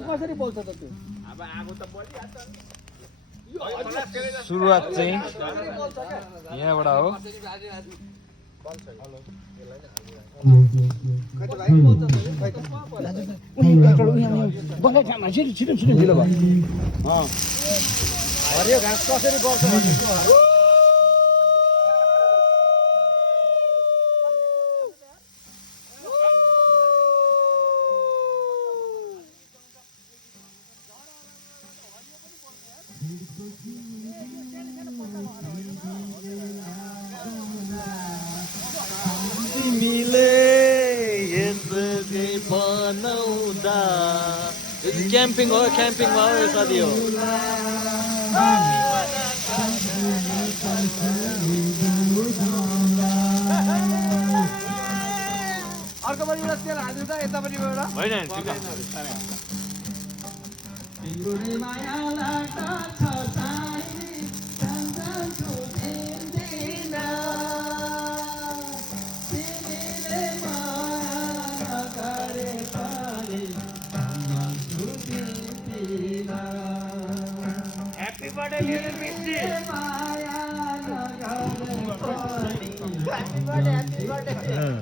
कसरी बोल्छ त त्यो अब आगो त बलिहाल्छ सुरुवात चाहिँ यहाँबाट हो हरियो घाँस कसरी बल्छ भनेको क्याम्पिङ हो क्याम्पिङमा हो साथी हो अर्को पनि एउटा तेल हाल्नु त यता पनि एउटा होइन Happy birthday, little Misty! Happy birthday, happy birthday!